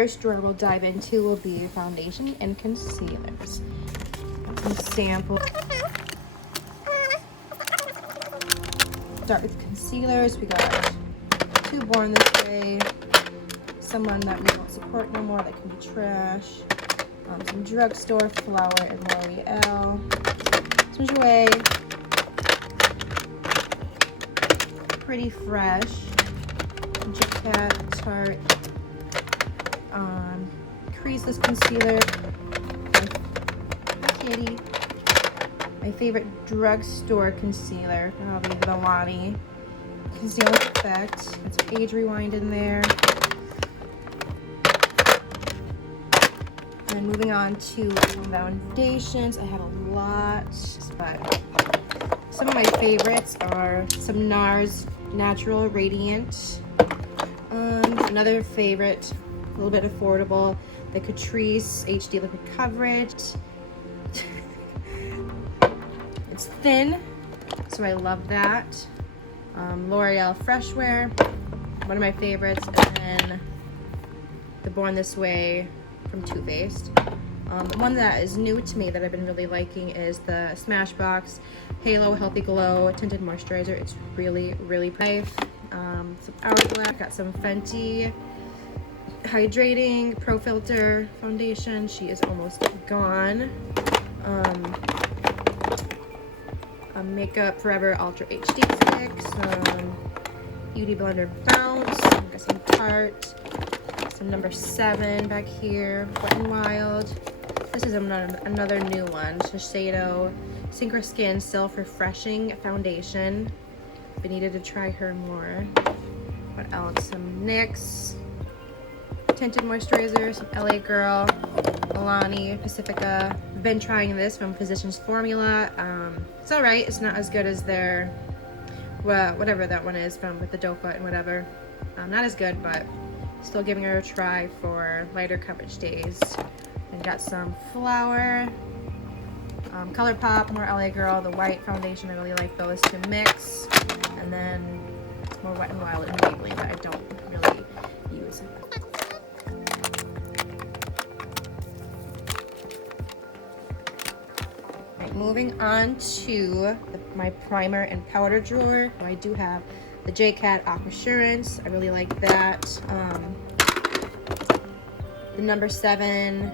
first drawer we'll dive into will be foundation and concealers. Got some samples. Start with concealers. We got 2 Born This Way, someone that we don't support no more, that can be trash, some drugstore flour and L'Oreal, some Jouer, Pretty Fresh, Cat Tarte, creaseless concealer, Kitty, my favorite drugstore concealer, probably the Milani Concealer Effect. Got some Age Rewind in there. And moving on to foundations, I have a lot, but some of my favorites are some NARS Natural Radiant. Another favorite, a little bit affordable, the Catrice HD Liquid Coverage. It's thin, so I love that. L'Oreal Fresh Wear, one of my favorites, and then the Born This Way from Too Faced. The one that is new to me that I've been really liking is the Smashbox Halo Healthy Glow Tinted Moisturizer. It's really, really pretty. Some Hourglass, got some Fenty Hydrating Pro Filter Foundation. She is almost gone. A Makeup Forever Ultra HD Stick, some Beauty Blender Bounce, got some Tarte, some number 7 back here, Wet n Wild. This is another new one, Shiseido Synchro Skin Self Refreshing Foundation. Been needed to try her more. What else? Some NYX Tinted Moisturizer, some LA Girl, Milani, Pacifica. I've been trying this from Physicians Formula. It's alright. It's not as good as their, well, whatever that one is from with the doe foot and whatever. Not as good, but still giving her a try for lighter coverage days. And got some Flower, ColourPop, more LA Girl, the white foundation. I really like those to mix. And then more Wet n Wild and Maybelline that I don't really use. Right, moving on to my primer and powder drawer. I do have the J-Cat Aquasurance. I really like that. The number 7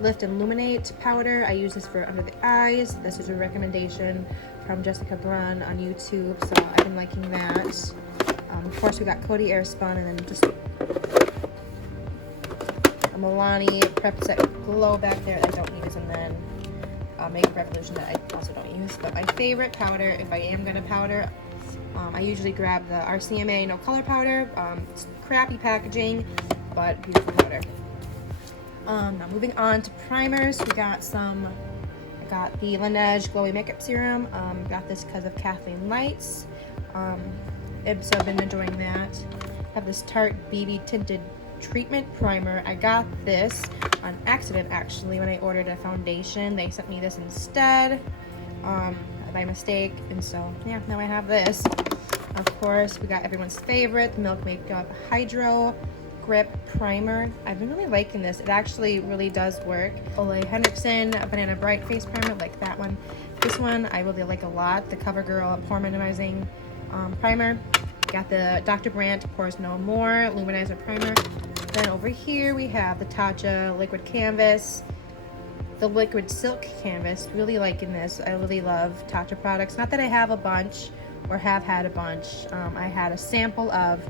Lift and Illuminate powder. I use this for under the eyes. This is a recommendation from Jessica Brun on YouTube, so I've been liking that. Of course, we got Coty Airspun, and then just a Milani Prep Set Glow back there that I don't use, and then Makeup Revolution that I also don't use. But my favorite powder, if I am gonna powder, I usually grab the RCMA No Color Powder. It's crappy packaging, but beautiful powder. Now moving on to primers, we got some. I got the Laneige Glowy Makeup Serum. Got this because of Kathleen Lights. So I've been enjoying that. I have this Tarte BB Tinted Treatment Primer. I got this on accident actually when I ordered a foundation. They sent me this instead by mistake, and so yeah, now I have this. Of course, we got everyone's favorite, the Milk Makeup Hydro Grip Primer. I've been really liking this. It actually really does work. Ole Henriksen Banana Bright Face Primer, like that one. This one I really like a lot. The CoverGirl Pore Minimizing Primer. Got the Dr. Brandt Pores No More Luminizer Primer. Then over here we have the Tatcha Liquid Canvas. The Liquid Silk Canvas. Really liking this. I really love Tatcha products. Not that I have a bunch or have had a bunch. I had a sample of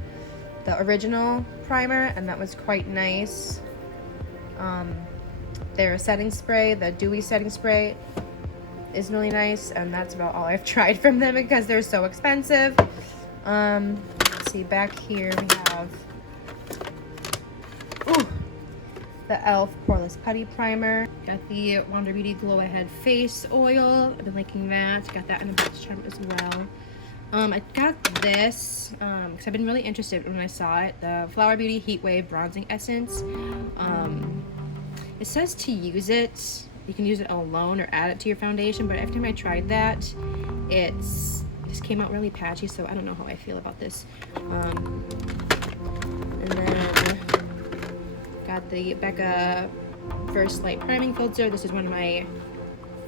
the original primer, and that was quite nice. Their setting spray, the dewy setting spray, is really nice, and that's about all I've tried from them because they're so expensive. Let's see, back here we have the e.l.f. Poreless Putty Primer. Got the Wander Beauty Glow Ahead Face Oil. I've been liking that. Got that in a Boots Charm as well. I got this because I've been really interested when I saw it. The Flower Beauty Heat Wave Bronzing Essence. It says to use it. You can use it alone or add it to your foundation, but every time I tried that, it's came out really patchy, so I don't know how I feel about this. And then got the Becca First Light Priming Filter. This is one of my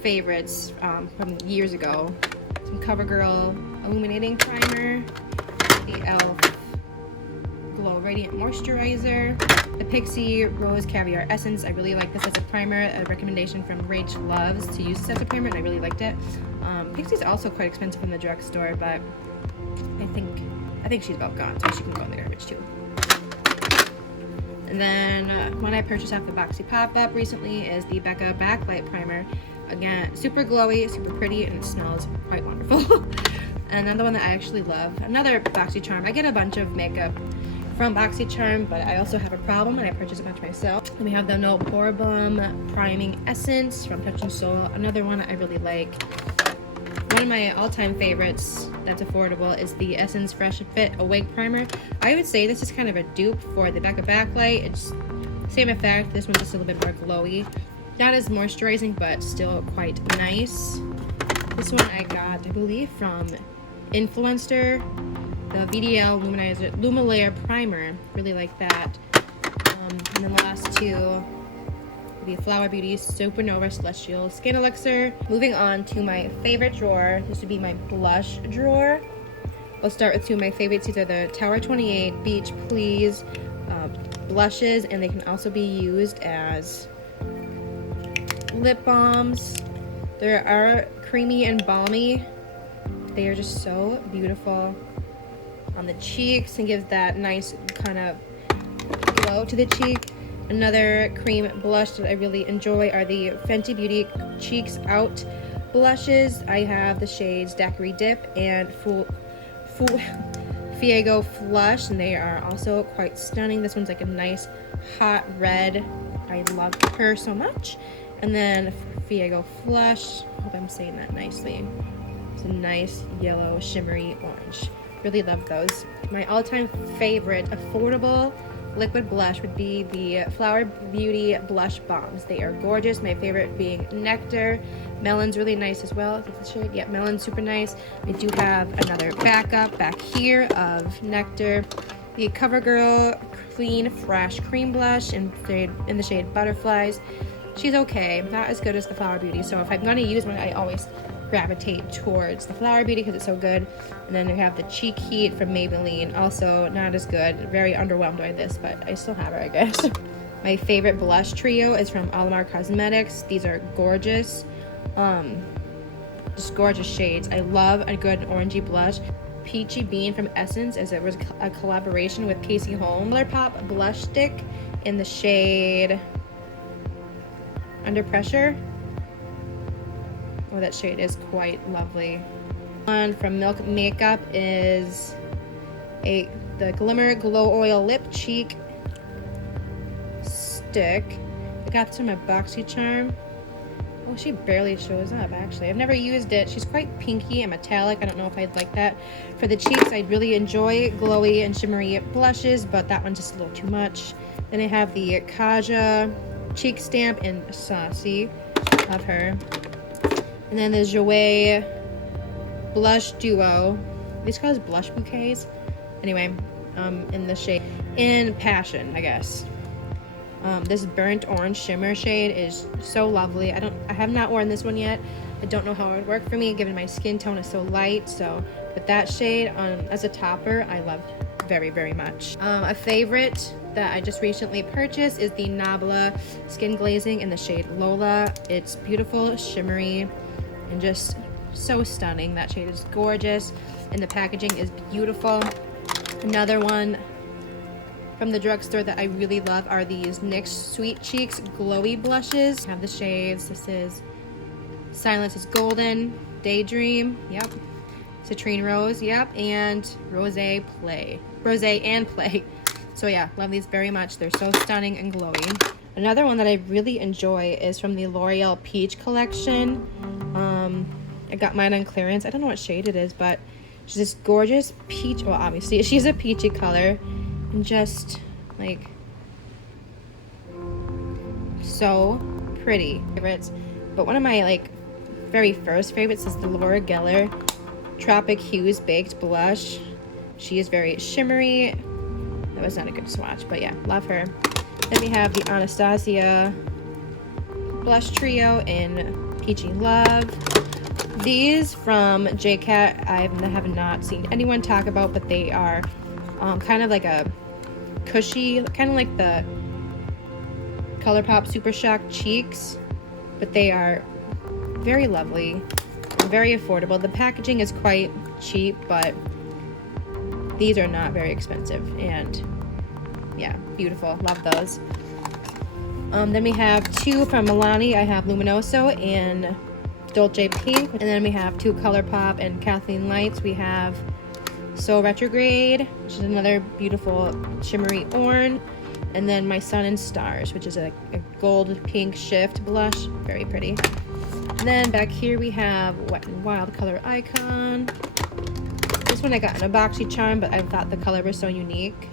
favorites from years ago. Some CoverGirl Illuminating Primer, the e.l.f. Glow Radiant Moisturizer, the Pixie Rose Caviar Essence. I really like this as a primer. A recommendation from Rach Loves to use this as a primer, and I really liked it. Pixie's also quite expensive in the drugstore, but I think she's about gone, so she can go in the garbage too. And then one I purchased off the Boxy Pop-Up recently is the Becca Backlight Primer. Again, super glowy, super pretty, and it smells quite wonderful. Another one that I actually love, another BoxyCharm. I get a bunch of makeup from BoxyCharm, but I also have a problem, and I purchased a bunch myself. And we have the No Pore Bum Priming Essence from Touch in Sol. Another one I really like. One of my all-time favorites that's affordable is the Essence Fresh Fit Awake Primer. I would say this is kind of a dupe for the Becca Backlight. It's same effect. This one's just a little bit more glowy. Not as moisturizing, but still quite nice. This one I got, I believe, from Influencer, the VDL Lumalayer Primer. Really like that. And then the last two the Flower Beauty Supernova Celestial Skin Elixir. Moving on to my favorite drawer. This would be my blush drawer. We'll start with two of my favorites. These are the Tower 28 Beach Please blushes, and they can also be used as lip balms. They are creamy and balmy. They are just so beautiful on the cheeks and gives that nice kind of glow to the cheek. Another cream blush that I really enjoy are the Fenty Beauty Cheeks Out blushes. I have the shades Daiquiri Dip and Fiego Flush, and they are also quite stunning. This one's like a nice hot red. I love her so much. And then Fiego Flush, I hope I'm saying that nicely. It's a nice yellow shimmery orange. Really love those. My all-time favorite affordable liquid blush would be the Flower Beauty Blush Bombs. They are gorgeous. My favorite being Nectar. Melon's really nice as well. I think the shade, yeah, Melon's super nice. I do have another backup back here of Nectar. The CoverGirl Clean Fresh Cream Blush in the shade Butterflies. She's okay, not as good as the Flower Beauty. So if I'm going to use one, I always gravitate towards the Flower Beauty because it's so good. And then we have the Cheek Heat from Maybelline, also not as good. Very underwhelmed by this, but I still have her, I guess. My favorite blush trio is from Alamar Cosmetics. These are gorgeous, just gorgeous shades. I love a good orangey blush. Peachy Bean from Essence, as it was a collaboration with Casey Holmes. Color Pop blush stick in the shade Under Pressure. Oh, that shade is quite lovely. One from Milk Makeup is the Glimmer Glow Oil Lip Cheek Stick. I got this from my BoxyCharm. Oh, she barely shows up, actually. I've never used it. She's quite pinky and metallic. I don't know if I'd like that. For the cheeks, I'd really enjoy glowy and shimmery blushes, but that one's just a little too much. Then I have the Kaja Cheek Stamp in Saucy. Love her. And then the Jouer Blush Duo. These called blush bouquets. Anyway, in the shade in Passion, I guess. This burnt orange shimmer shade is so lovely. I have not worn this one yet. I don't know how it would work for me given my skin tone is so light. So, but that shade as a topper, I love very, very much. A favorite that I just recently purchased is the Nabla Skin Glazing in the shade Lola. It's beautiful, shimmery, and just so stunning. That shade is gorgeous, and the packaging is beautiful. Another one from the drugstore that I really love are these NYX Sweet Cheeks Glowy Blushes. I have the shades. This is Silence is Golden, Daydream, yep, Citrine Rose, yep, and Rosé and Play. So yeah, love these very much. They're so stunning and glowy. Another one that I really enjoy is from the L'Oreal Peach collection. I got mine on clearance. I don't know what shade it is, but she's this gorgeous peach. Well, obviously she's a peachy color, and just like so pretty. Favorites, but one of my like very first favorites is the Laura Geller Tropic Hues Baked Blush. She is very shimmery. That was not a good swatch, but yeah, love her. Then we have the Anastasia Blush Trio in Peachy Love. These from JCat I have not seen anyone talk about, but they are kind of like a cushy, kind of like the ColourPop Super Shock Cheeks, but they are very lovely, very affordable. The packaging is quite cheap, but these are not very expensive, and yeah, beautiful. Love those. Then we have two from Milani. I have Luminoso and Dolce Pink. And then we have two ColourPop and Kathleen Lights. We have So Retrograde, which is another beautiful shimmery orange. And then My Sun and Stars, which is a gold pink shift blush. Very pretty. And then back here we have Wet n Wild Color Icon. This one I got in a boxy charm, but I thought the color was so unique.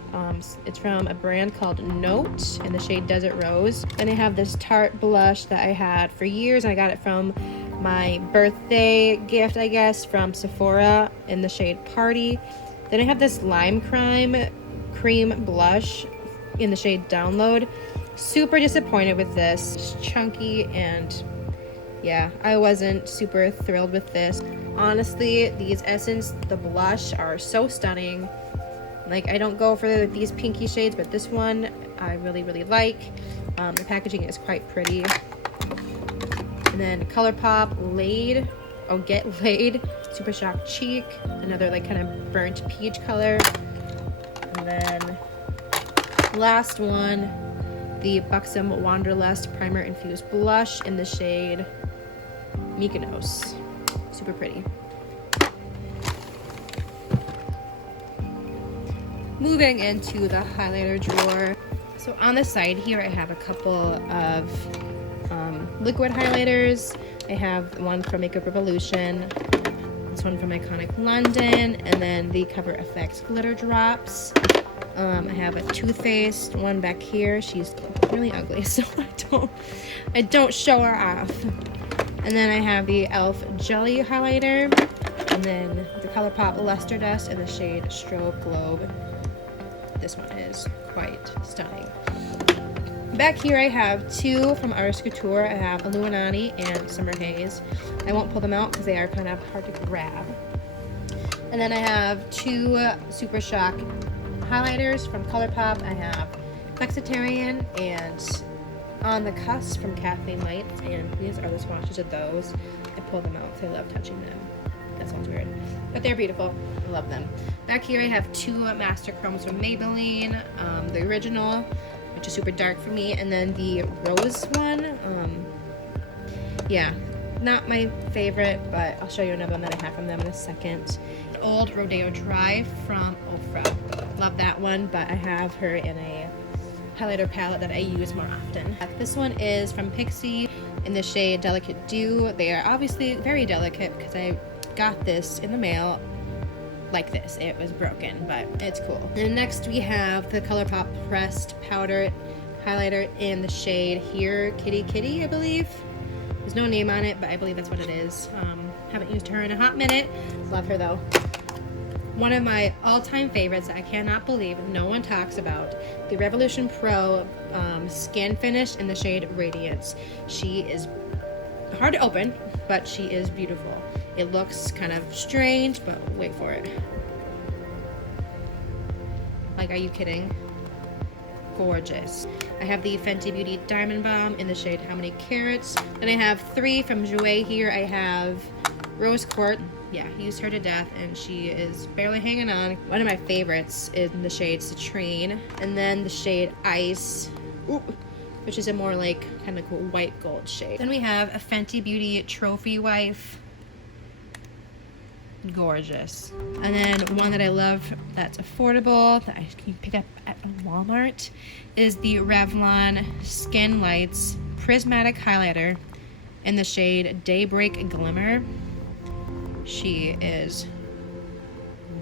It's from a brand called Note in the shade Desert Rose. Then I have this Tarte blush that I had for years. I got it from my birthday gift, I guess, from Sephora in the shade Party. Then I have this Lime Cream blush in the shade Download. Super disappointed with this. It's chunky, and yeah, I wasn't super thrilled with this. Honestly, these Essence, the blush, are so stunning. Like, I don't go for these pinky shades, but this one I really, really like. The packaging is quite pretty. And then ColourPop Laid, Get Laid, Super Shock Cheek, another like kind of burnt peach color. And then last one, the Buxom Wanderlust Primer Infused Blush in the shade Mykonos. Super pretty. Moving into the highlighter drawer. So on the side here I have a couple of liquid highlighters. I have one from Makeup Revolution, this one from Iconic London, and then the Cover FX glitter drops. I have a Too Faced one back here. She's really ugly, so I don't show her off. And then I have the e.l.f. Jelly highlighter, and then the ColourPop Luster Dust in the shade Strobe Globe. This one is quite stunning. Back here I have two from Artist Couture. I have Illuminati and Summer Haze. I won't pull them out because they are kind of hard to grab. And then I have two Super Shock highlighters from ColourPop. I have Flexitarian and On the Cusp from Kathleen Lights, and these are the swatches of those. I pull them out because I love touching them. That sounds weird, but they're beautiful. I love them. Back here I have two Master Chromes from Maybelline, the original, which is super dark for me, and then the rose one. Yeah, not my favorite, but I'll show you another one that I have from them in a second. Old Rodeo Dry from Ofra. Love that one, but I have her in a highlighter palette that I use more often. This one is from Pixi in the shade Delicate Dew. They are obviously very delicate because I got this in the mail like this. It was broken, but it's cool. And next we have the ColourPop Pressed Powder highlighter in the shade here, Kitty Kitty, I believe. There's no name on it, but I believe that's what it is. Haven't used her in a hot minute. Love her though. One of my all-time favorites that I cannot believe no one talks about, the Revolution Pro Skin Finish in the shade Radiance. She is hard to open, but she is beautiful. It looks kind of strange, but wait for it. Like, are you kidding? Gorgeous. I have the Fenty Beauty Diamond Bomb in the shade How Many Carats. Then I have three from Jouer here. I have Rose Quartz. Yeah, used her to death, and she is barely hanging on. One of my favorites is in the shade Citrine, and then the shade Ice, which is a more like kind of cool white gold shade. Then we have a Fenty Beauty Trophy Wife. Gorgeous. And then one that I love that's affordable that you can pick up at Walmart is the Revlon Skin Lights Prismatic Highlighter in the shade Daybreak Glimmer. She is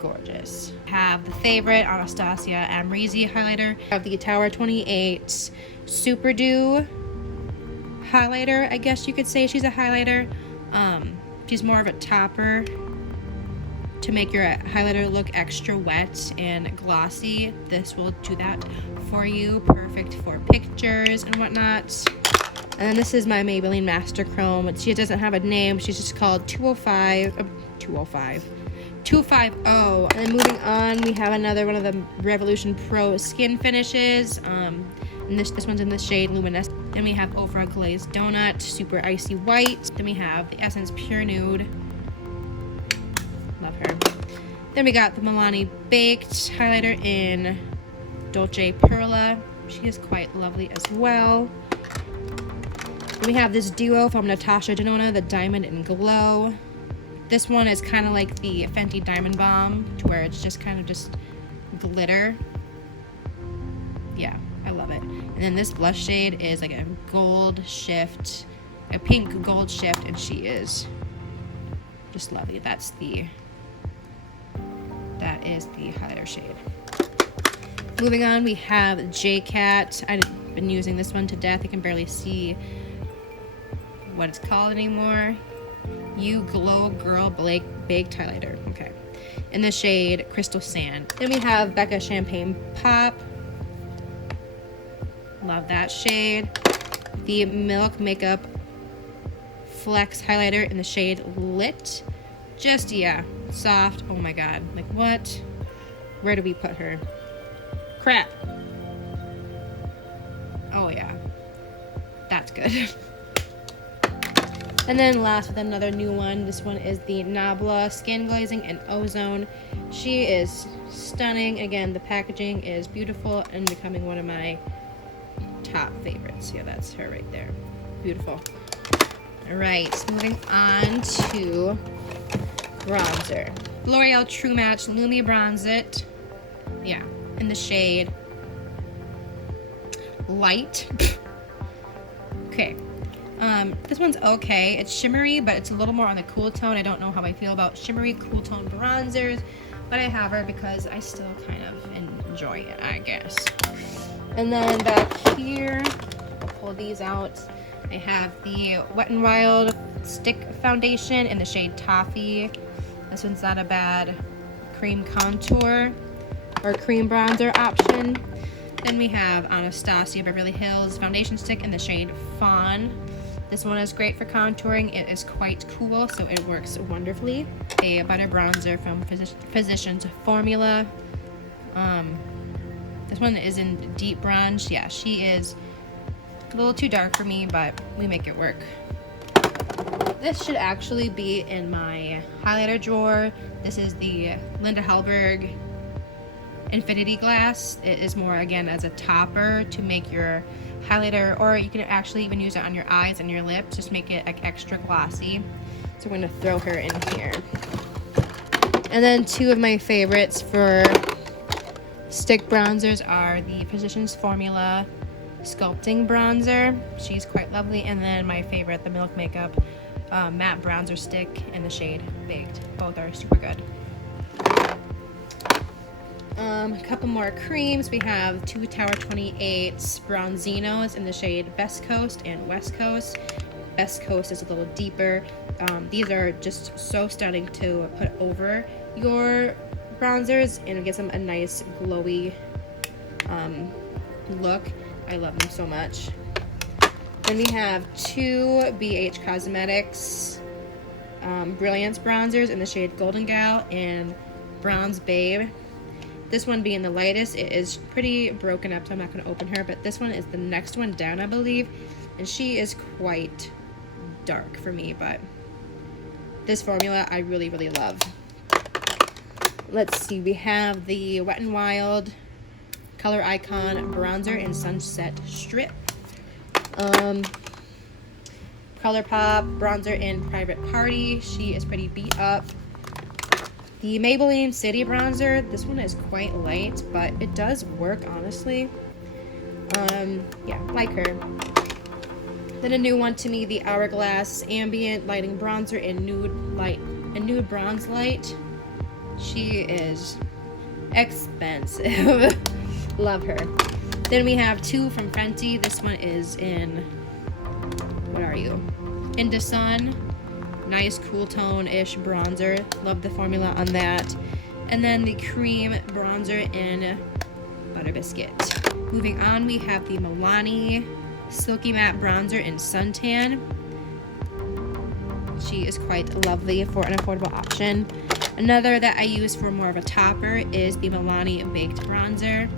gorgeous. I have the favorite Anastasia Amrezy highlighter. I have the Tower 28 Super Dew highlighter. I guess you could say she's a highlighter. She's more of a topper. to make your highlighter look extra wet and glossy. This will do that for you. Perfect for pictures and whatnot. And then this is my Maybelline Master Chrome. She doesn't have a name. She's just called 250. And then moving on, we have another one of the Revolution Pro skin finishes. And this one's in the shade Luminescent. Then we have Ofra Glazed Donut, Super Icy White. Then we have the Essence Pure Nude. Love her. Then we got the Milani Baked highlighter in Dolce Perla. She is quite lovely as well. Then we have this duo from Natasha Denona, the Diamond and Glow. This one is kind of like the Fenty Diamond Bomb, to where it's just kind of just glitter. Yeah, I love it. And then this blush shade is like a gold shift, a pink gold shift, and she is just lovely. That is the highlighter shade. Moving on, we have JCat. I've been using this one to death. I can barely see what it's called anymore. You Glow Girl Baked highlighter. Okay. In the shade Crystal Sand. Then we have Becca Champagne Pop. Love that shade. The Milk Makeup Flex highlighter in the shade Lit. Just, yeah, soft. Oh my god. Like, what? Where do we put her? Crap. Oh yeah. That's good. And then last with another new one. This one is the Nabla Skin Glazing in Ozone. She is stunning. Again, the packaging is beautiful and becoming one of my top favorites. Yeah, that's her right there. Beautiful. Alright, moving on to bronzer. L'Oreal True Match Lumi Bronze It. Yeah, in the shade Light. Okay. This one's okay. It's shimmery, but it's a little more on the cool tone. I don't know how I feel about shimmery, cool tone bronzers, but I have her because I still kind of enjoy it, I guess. And then back here, I'll pull these out. I have the Wet n Wild Stick Foundation in the shade Toffee. This one's not a bad cream contour or cream bronzer option. Then we have Anastasia Beverly Hills Foundation Stick in the shade Fawn. This one is great for contouring. It is quite cool, so it works wonderfully. A butter bronzer from Physicians Formula. This one is in deep bronze. Yeah, she is a little too dark for me, but we make it work. This should actually be in my highlighter drawer. This is the Linda Hallberg Infinity Glass. It is more, again, as a topper to make your highlighter, or you can actually even use it on your eyes and your lips, just make it like extra glossy. So we're gonna throw her in here. And then two of my favorites for stick bronzers are the Physicians Formula Sculpting Bronzer. She's quite lovely. And then my favorite, the Milk Makeup Matte Bronzer Stick in the shade Baked. Both are super good. A couple more creams. We have two Tower 28 Bronzinos in the shade Best Coast and West Coast. Best Coast is a little deeper. These are just so stunning to put over your bronzers, and it gives them a nice glowy look. I love them so much. Then we have two BH Cosmetics Brilliance bronzers in the shade Golden Gal and Bronze Babe. This one being the lightest, it is pretty broken up, so I'm not going to open her, but this one is the next one down, I believe, and she is quite dark for me, but this formula I really, really love. Let's see, we have the Wet n Wild Color Icon Bronzer in Sunset Strip. ColourPop Bronzer in Private Party. She is pretty beat up. The Maybelline City Bronzer. This one is quite light, but it does work, honestly. Yeah, like her. Then a new one to me, the Hourglass Ambient Lighting Bronzer in Nude Bronze Light. She is expensive. Love her. Then we have two from Fenty. This one is in, what are you? Into Sun. nice cool tone-ish bronzer. Love the formula on that. And then the cream bronzer in Butter Biscuit. Moving on, we have the Milani Silky Matte Bronzer in Suntan. She is quite lovely for an affordable option. Another that I use for more of a topper is the Milani Baked Bronzer.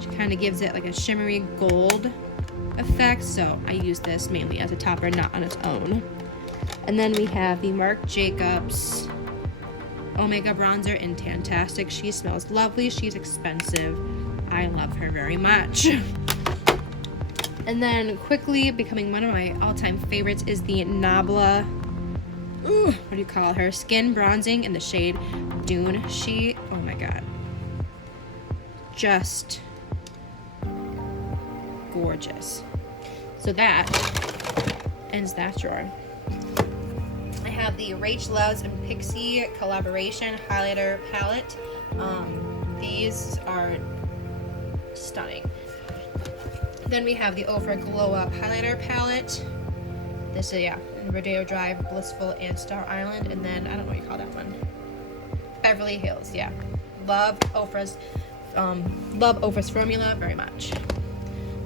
She kind of gives it like a shimmery gold effect, so I use this mainly as a topper, not on its own. And then we have the Marc Jacobs Omega Bronzer in Tantastic. She smells lovely. She's expensive. I love her very much. And then quickly becoming one of my all-time favorites is the Nabla, what do you call her? Skin Bronzing in the shade Dune. She, oh my god, just gorgeous. So that ends that drawer. I have the Rach Loves and Pixie collaboration highlighter palette. These are stunning. Then we have the Ofra Glow Up highlighter palette. This is, Rodeo Drive, Blissful, and Star Island. And then, I don't know what you call that one. Beverly Hills, yeah. Love Ofra's formula very much.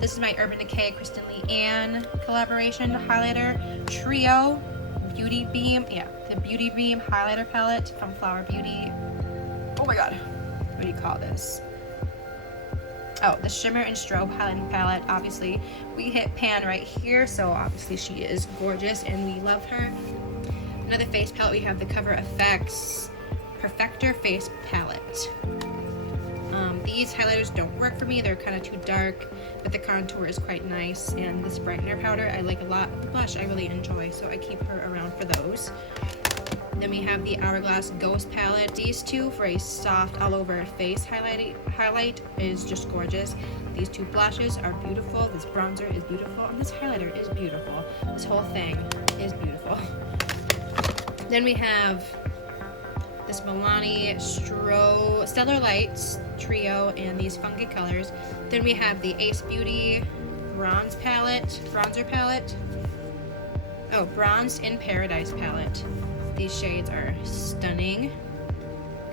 This is my Urban Decay Kristen Lee Ann collaboration highlighter trio Beauty Beam. Yeah, the Beauty Beam highlighter palette from Flower Beauty. Oh my god, what do you call this? Oh, the Shimmer and Strobe highlighting palette. Obviously, we hit pan right here, so obviously she is gorgeous and we love her. Another face palette, we have the Cover FX Perfector Face Palette. These highlighters don't work for me. They're kind of too dark, but the contour is quite nice. And this brightener powder I like a lot. The blush I really enjoy, so I keep her around for those. Then we have the Hourglass Ghost palette. These two for a soft all over face highlight is just gorgeous. These two blushes are beautiful. This bronzer is beautiful, and this highlighter is beautiful. This whole thing is beautiful. Then we have this Milani Stellar Lights trio and these funky colors. Then we have the Ace Beauty bronzer palette. Oh, Bronzed in Paradise palette. These shades are stunning.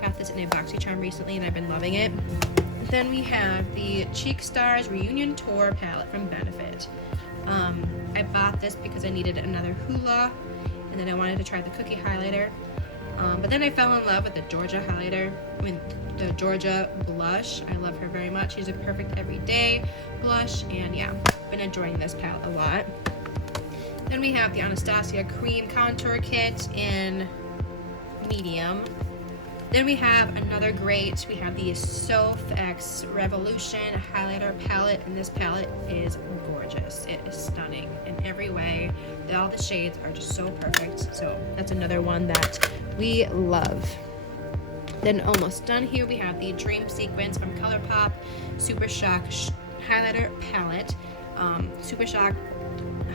Got this in a BoxyCharm recently and I've been loving it. Then we have the Cheek Stars Reunion Tour palette from Benefit. I bought this because I needed another hula and then I wanted to try the cookie highlighter. But then I fell in love with the Georgia highlighter. The Georgia blush. I love her very much. She's a perfect everyday blush, and yeah, been enjoying this palette a lot. Then we have the Anastasia Cream Contour Kit in medium. Then we have another great, we have the Soph X Revolution highlighter palette, and this palette is gorgeous. It is stunning in every way. All the shades are just so perfect, so that's another one that we love. Then almost done here, we have the Dream Sequence from ColourPop Super Shock highlighter palette. Super Shock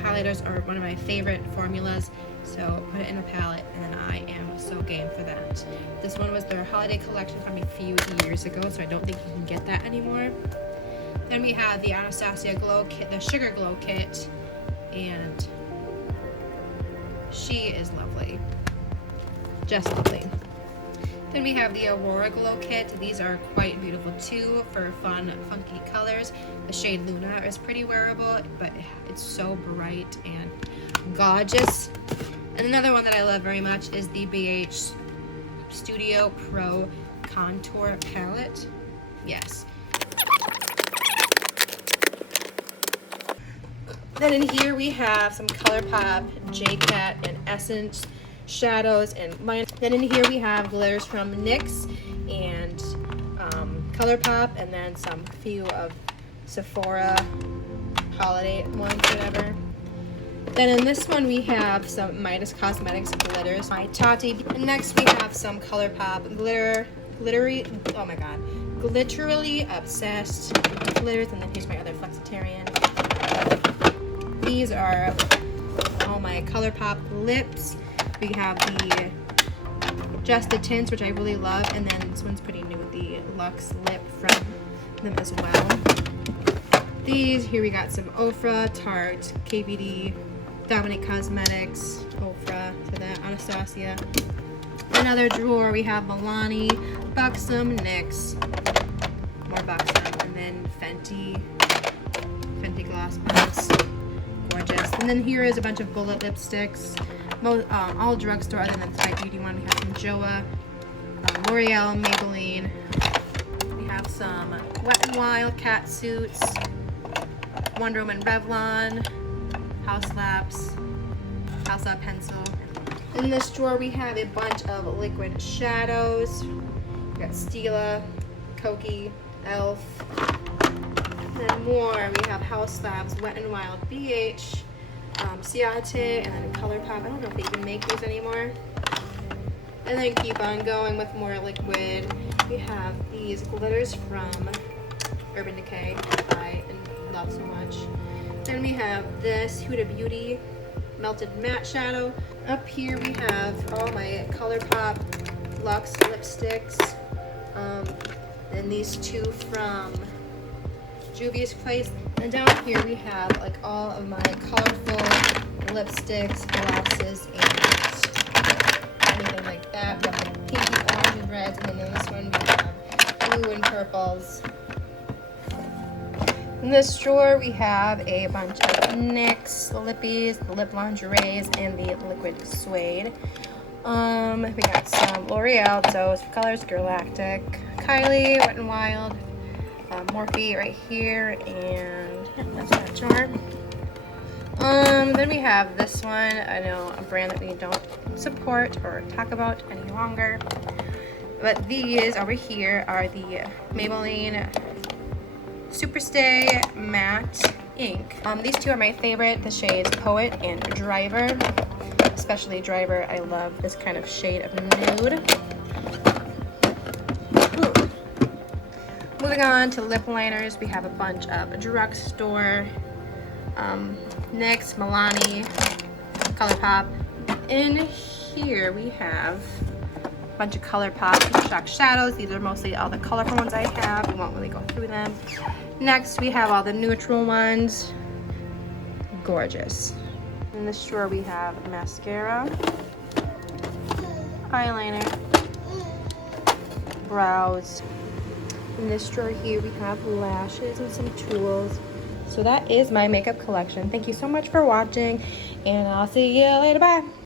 highlighters are one of my favorite formulas, so put it in a palette and then I am so game for that. This one was their holiday collection from a few years ago, so I don't think you can get that anymore. Then we have the Anastasia Glow Kit, the Sugar Glow Kit, and she is lovely, just lovely. Then we have the Aurora Glow Kit. These are quite beautiful too for fun, funky colors. The shade Luna is pretty wearable, but it's so bright and gorgeous. And another one that I love very much is the BH Studio Pro Contour Palette. Yes. Then in here we have some ColourPop, J-Cat, and Essence shadows and lines. Then in here we have glitters from NYX and ColourPop, and then some few of Sephora holiday ones, whatever. Then in this one we have some Midas Cosmetics glitters, my Tati. And next we have some ColourPop glittery, oh my god, glitterily obsessed glitters. And then here's my other Flexitarian. These are all my ColourPop lips. We have the Just the Tints, which I really love, and then this one's pretty new, the Luxe Lip from them as well. These, here we got some Ofra, Tarte, KVD, Dominic Cosmetics, Ofra, so that, Anastasia. Another drawer, we have Milani, Buxom, NYX, more Buxom, and then Fenty Gloss Box, gorgeous. And then here is a bunch of bullet lipsticks, all drugstore other than the Thai Beauty one. We have some Joa, L'Oreal, Maybelline. We have some Wet n Wild cat suits, Wonder Woman Revlon, House Lab pencil. In this drawer we have a bunch of liquid shadows. We got Stila, Kokie, Elf, and then more. We have House Labs, Wet n Wild, BH, Ciate, and then ColourPop. I don't know if they even make these anymore. And then keep on going with more liquid. We have these glitters from Urban Decay, I love so much. Then we have this Huda Beauty Melted Matte Shadow. Up here we have all my ColourPop Luxe lipsticks. And these two from Juvia's Place. And down here we have like all of my colorful lipsticks, glosses, and anything like that. We have like pinky, orange, and reds. And then in this one we have blue and purples. In this drawer, we have a bunch of NYX lippies, the lip lingeries, and the liquid suede. We got some L'Oreal, Dose Colors, Galactic, Kylie, Wet n Wild, Morphe right here, and yeah, that's that jar. Then we have this one, I know a brand that we don't support or talk about any longer. But these over here are the Maybelline Superstay Matte Ink. These two are my favorite, the shades Poet and Driver. Especially Driver, I love this kind of shade of nude. Ooh. Moving on to lip liners, we have a bunch of drugstore, NYX, Milani, ColourPop. In here we have a bunch of ColourPop Shock Shadows. These are mostly all the colorful ones I have. We won't really go through them. Next, we have all the neutral ones. Gorgeous. In this drawer, we have mascara, eyeliner, brows. In this drawer here, we have lashes and some tools. So that is my makeup collection. Thank you so much for watching, and I'll see you later. Bye.